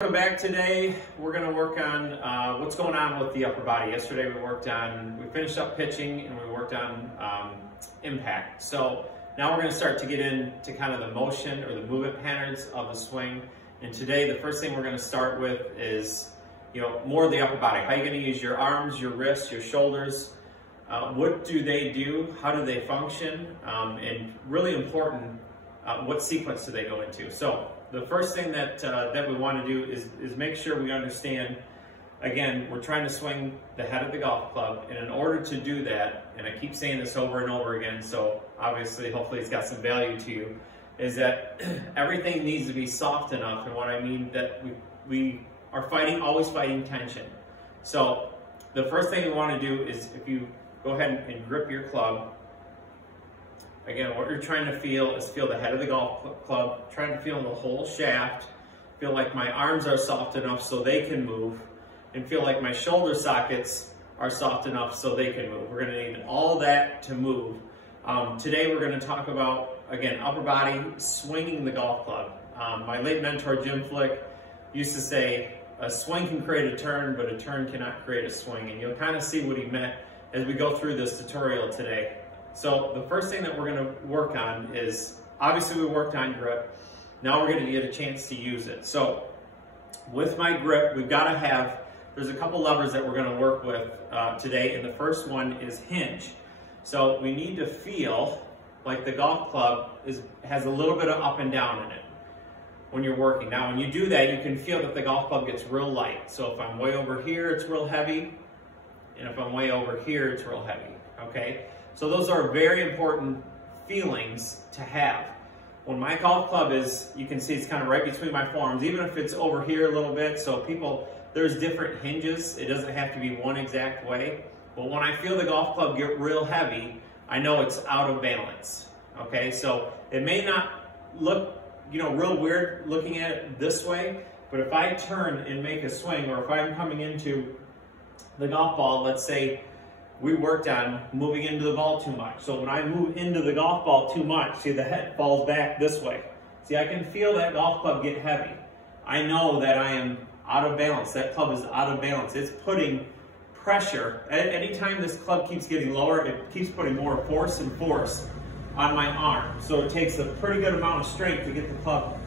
Welcome back. Today we're going to work on what's going on with the upper body. Yesterday we finished up pitching and we worked on impact. So now we're going to start to get into kind of the motion or the movement patterns of the swing. And today the first thing we're going to start with is more of the upper body. How are you going to use your arms, your wrists, your shoulders? What do they do? How do they function? And really important, what sequence do they go into? So the first thing that we want to do is make sure we understand, again, we're trying to swing the head of the golf club, and in order to do that, and I keep saying this over and over again, so obviously hopefully it's got some value to you, is that everything needs to be soft enough, and what I mean that we are always fighting tension. So the first thing we want to do is, if you go ahead and grip your club, again, what you're trying to feel is feel the head of the golf club, trying to feel the whole shaft, feel like my arms are soft enough so they can move, and feel like my shoulder sockets are soft enough so they can move. We're going to need all that to move. Today we're going to talk about, again, upper body, swinging the golf club. My late mentor, Jim Flick, used to say, a swing can create a turn, but a turn cannot create a swing. And you'll kind of see what he meant as we go through this tutorial today. So the first thing that we're going to work on is, obviously we worked on grip. Now we're going to get a chance to use it. So with my grip, we've got to have, there's a couple levers that we're going to work with today, and the first one is hinge. So we need to feel like the golf club has a little bit of up and down in it when you're working. Now when you do that, you can feel that the golf club gets real light. So if I'm way over here, it's real heavy, and if I'm way over here, it's real heavy, okay? So those are very important feelings to have. When my golf club is, you can see it's kind of right between my forearms, even if it's over here a little bit. So there's different hinges. It doesn't have to be one exact way. But when I feel the golf club get real heavy, I know it's out of balance. Okay, so it may not look, real weird looking at it this way, but if I turn and make a swing, or if I'm coming into the golf ball, let's say, we worked on moving into the ball too much. So when I move into the golf ball too much, see the head falls back this way. See, I can feel that golf club get heavy. I know that I am out of balance. That club is out of balance. It's putting pressure. Anytime this club keeps getting lower, it keeps putting more force on my arm. So it takes a pretty good amount of strength to get the club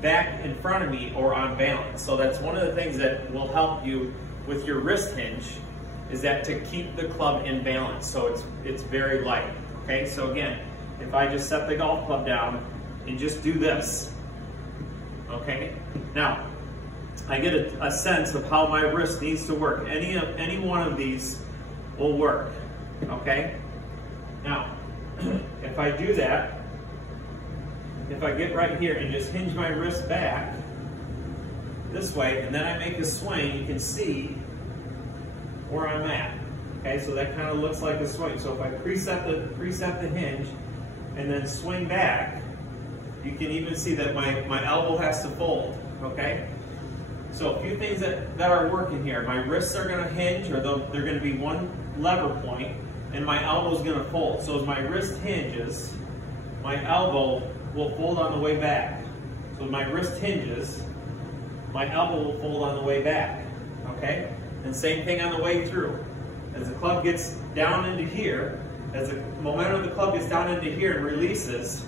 back in front of me or on balance. So that's one of the things that will help you with your wrist hinge, is that to keep the club in balance, so it's very light. Okay, so again, if I just set the golf club down and just do this, okay, now I get a sense of how my wrist needs to work. Any one of these will work. Okay, now if I do that, if I get right here and just hinge my wrist back this way, and then I make a swing, you can see where I'm at. Okay, so that kind of looks like a swing. So if I preset the hinge and then swing back, you can even see that my elbow has to fold. Okay, so a few things that are working here. My wrists are going to hinge, or they're going to be one lever point, and my elbow is going to fold. So as my wrist hinges, my elbow will fold on the way back. So as my wrist hinges, my elbow will fold on the way back. Okay. And same thing on the way through. As the club gets down into here, as the momentum of the club gets down into here and releases,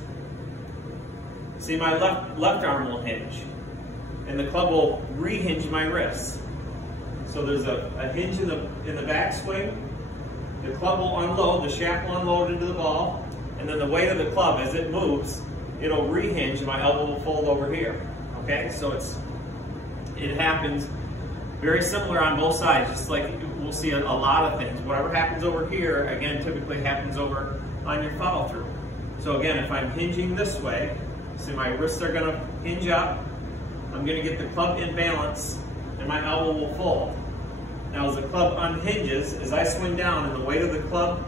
see my left arm will hinge, and the club will re-hinge my wrist. So there's a hinge in the backswing. The club will unload, the shaft will unload into the ball, and then the weight of the club, as it moves, it'll re-hinge and my elbow will fold over here. Okay, so it happens very similar on both sides, just like we'll see a lot of things. Whatever happens over here, again, typically happens over on your follow through. So again, if I'm hinging this way, see my wrists are gonna hinge up, I'm gonna get the club in balance, and my elbow will fold. Now as the club unhinges, as I swing down and the weight of the club,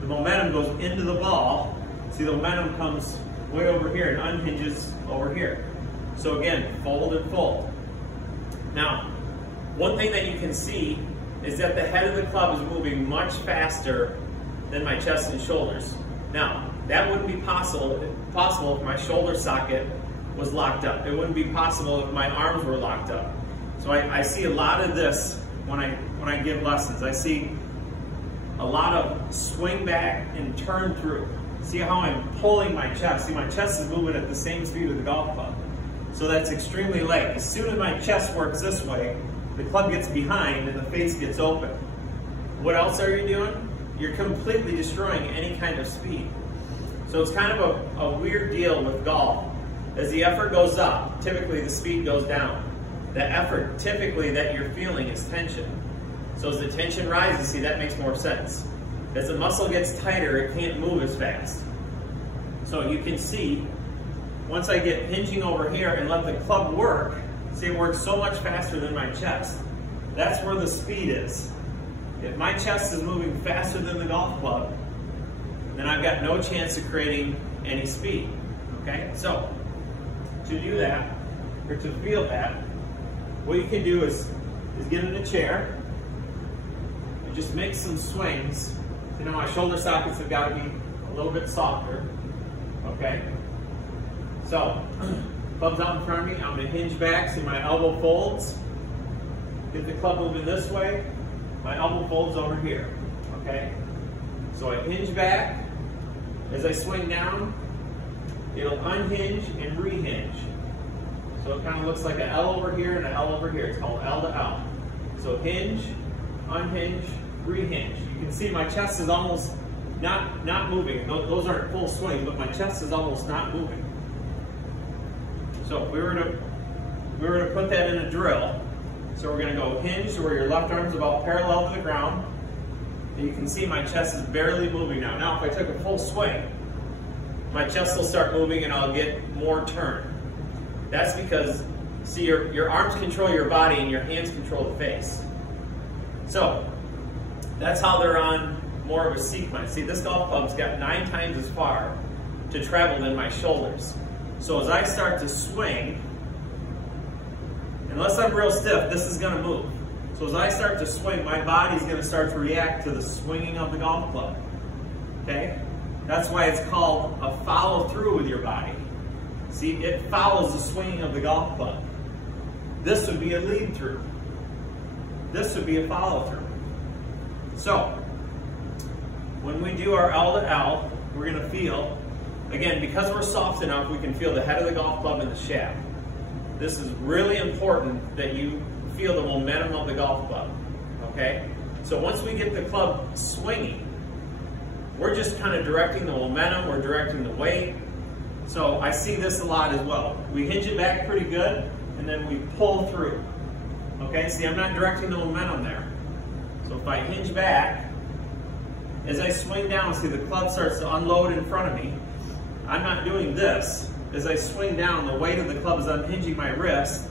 the momentum goes into the ball, see the momentum comes way over here and unhinges over here. So again, fold and fold. Now, one thing that you can see is that the head of the club is moving much faster than my chest and shoulders. Now, that wouldn't be possible if my shoulder socket was locked up. It wouldn't be possible if my arms were locked up. So I see a lot of this when I give lessons. I see a lot of swing back and turn through. See how I'm pulling my chest? See, my chest is moving at the same speed of the golf club. So that's extremely light. As soon as my chest works this way, the club gets behind and the face gets open. What else are you doing? You're completely destroying any kind of speed. So it's kind of a weird deal with golf. As the effort goes up, typically the speed goes down. The effort typically that you're feeling is tension. So as the tension rises, see, that makes more sense. As the muscle gets tighter, it can't move as fast. So you can see, once I get hinging over here and let the club work, see, it works so much faster than my chest. That's where the speed is. If my chest is moving faster than the golf club, then I've got no chance of creating any speed, okay? So, to do that, or to feel that, what you can do is get in a chair, and just make some swings. You know, my shoulder sockets have got to be a little bit softer, okay? So, club's out in front of me, I'm gonna hinge back, see my elbow folds, get the club moving this way, my elbow folds over here, okay? So I hinge back, as I swing down, it'll unhinge and rehinge. So it kind of looks like an L over here and an L over here. It's called L to L. So hinge, unhinge, rehinge. You can see my chest is almost not moving. Those aren't full swing, but my chest is almost not moving. So if we were to put that in a drill, so we're going to go hinge where your left arm's about parallel to the ground. And you can see my chest is barely moving now. Now if I took a full swing, my chest will start moving and I'll get more turn. That's because, see, your arms control your body and your hands control the face. So that's how they're on more of a sequence. See, this golf club's got 9 times as far to travel than my shoulders. So as I start to swing, unless I'm real stiff, this is gonna move. So as I start to swing, my body's gonna start to react to the swinging of the golf club, okay? That's why it's called a follow through with your body. See, it follows the swinging of the golf club. This would be a lead through. This would be a follow through. So, when we do our L to L, we're gonna feel, again, because we're soft enough, we can feel the head of the golf club and the shaft. This is really important that you feel the momentum of the golf club, okay? So once we get the club swinging, we're just kind of directing the momentum, we're directing the weight. So I see this a lot as well. We hinge it back pretty good, and then we pull through, okay? See, I'm not directing the momentum there. So if I hinge back, as I swing down, see the club starts to unload in front of me. I'm not doing this. As I swing down, the weight of the club is unhinging my wrist,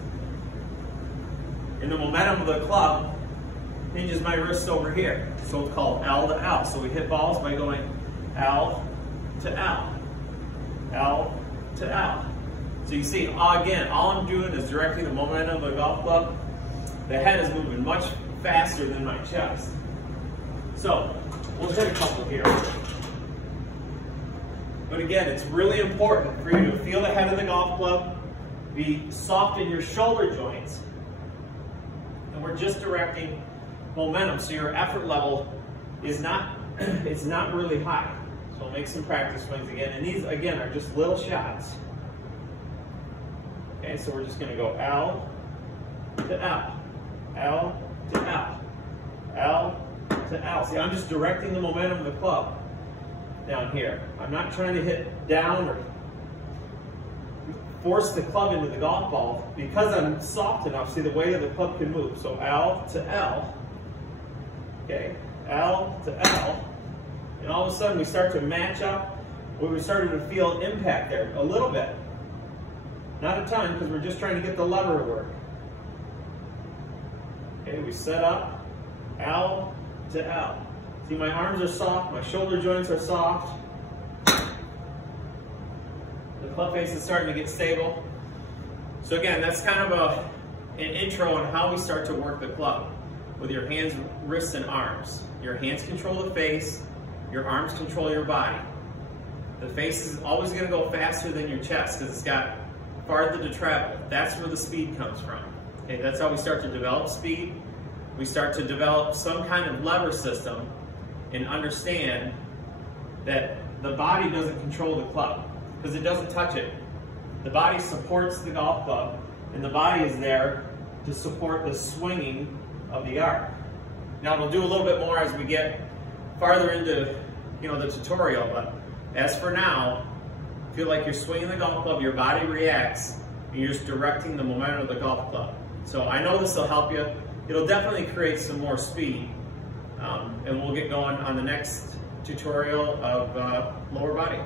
and the momentum of the club hinges my wrist over here. So it's called L to L. So we hit balls by going L to L, L to L. So you see, again, all I'm doing is directing the momentum of the golf club. The head is moving much faster than my chest. So we'll hit a couple here. But again, it's really important for you to feel the head of the golf club, be soft in your shoulder joints, and we're just directing momentum, so your effort level is not, it's not really high. So we'll make some practice swings again, and these, again, are just little shots. Okay, so we're just gonna go L to L, L to L, L to L. See, I'm just directing the momentum of the club down here. I'm not trying to hit down or force the club into the golf ball. Because I'm soft enough, see, the weight of the club can move. So L to L, okay, L to L, and all of a sudden we start to match up where we started to feel impact there a little bit. Not a ton, because we're just trying to get the lever to work. Okay, we set up, L to L. See, my arms are soft, my shoulder joints are soft. The club face is starting to get stable. So again, that's kind of an intro on how we start to work the club with your hands, wrists, and arms. Your hands control the face, your arms control your body. The face is always going to go faster than your chest because it's got farther to travel. That's where the speed comes from. Okay, that's how we start to develop speed. We start to develop some kind of lever system and understand that the body doesn't control the club because it doesn't touch it. The body supports the golf club, and the body is there to support the swinging of the arc. Now we'll do a little bit more as we get farther into the tutorial, but as for now, feel like you're swinging the golf club, your body reacts, and you're just directing the momentum of the golf club. So I know this will help you. It'll definitely create some more speed, and we'll get going on the next tutorial of lower body.